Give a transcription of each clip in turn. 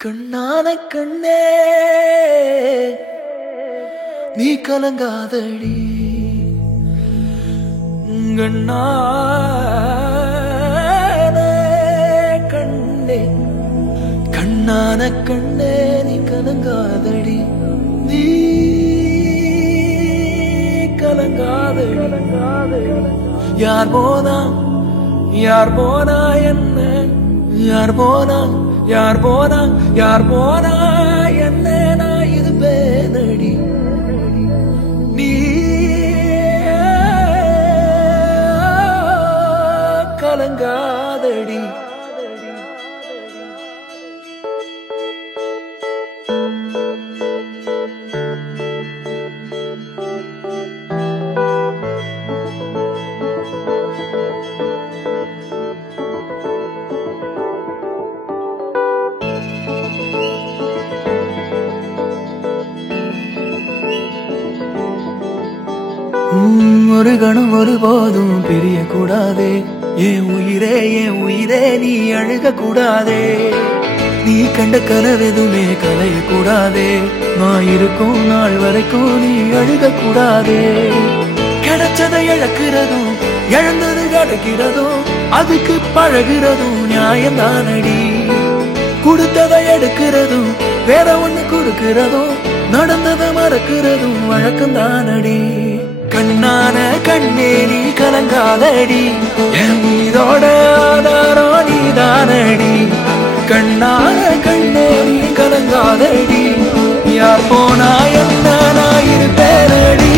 கண்ணான கண்ணே நீ கலங்காதடி கண்ணான கண்ணே கண்ணான கண்ணே நீ கலங்காதடி நீ கலங்காதடி யார் போனா என்ன யார் போனா என்ன நான் இருப்பேனடி நீ கலங்காதடி ஒரு கணம் ஒருபோதும் பிரிய கூடாதே என் உயிரே நீ அழுக கூடாதே நீ கண்ட கனவெதுமே கலைய கூடாதே நான் இருக்கும் நாள் வரைக்கும் நீ அழுக கூடாதே கிடைச்சதை இழக்கிறதும் இழந்தது கிடைக்கிறதும் அதுக்கு பழகிறதும் நியாயம்தானடி கொடுத்ததை எடுக்கிறதும் வேற ஒண்ணு கொடுக்கிறதும் நடந்ததை மறக்கிறதும் வழக்கம்தானடி கண்ணான கண்ணே நீ கலங்காதடி என் மீதோட ஆதாரம் நீதானடி கண்ணான கண்ணே நீ கலங்காதடி யார் போனா என்ன நான் இருப்பேனடி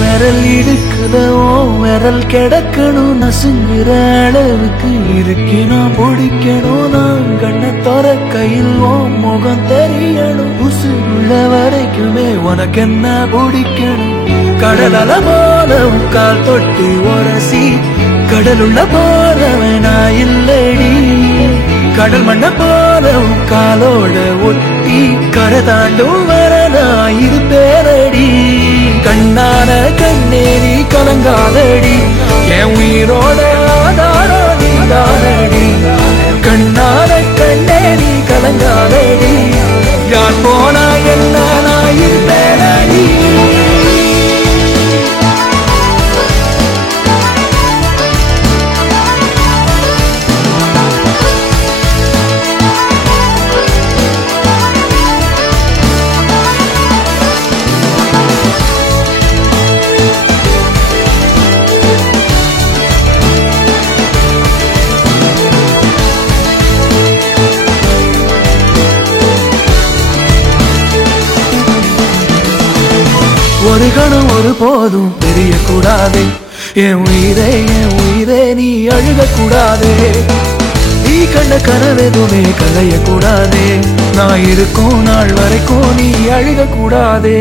விரல் இடுக்குதோ விரல் கிடக்கணும் நசுங்குற அளவுக்கு இருக்கணும் பிடிக்கணும் நான் கண்ண தோற கையில் முகம் தெரியணும் உசுள்ள வரைக்குமே உனக்கு என்ன பிடிக்கணும் கடல் அல போல கால் தொட்டு உரசி கடலுள்ள போறவனா இல்லடி கடல் மண்ண போல காலோட ஒட்டி கரை தாண்டும் வரனா இது பேரடி கண்ணான கண்ணே நீ கலங்காதடி என் உயிரோட ஆதாரம் நீதானடி கண்ணான கண்ணே நீ கலங்காதடி யார் போனா என்ன நான் இருப்பேனடி ஒரு கணம் ஒரு போதும் தெரிய கூடாதே என் உயிரே நீ அழுக கூடாதே நீ கண்ட கனவெதுமே கலைய கூடாதே நான் இருக்கும் நாள் வரைக்கும் நீ அழுக கூடாதே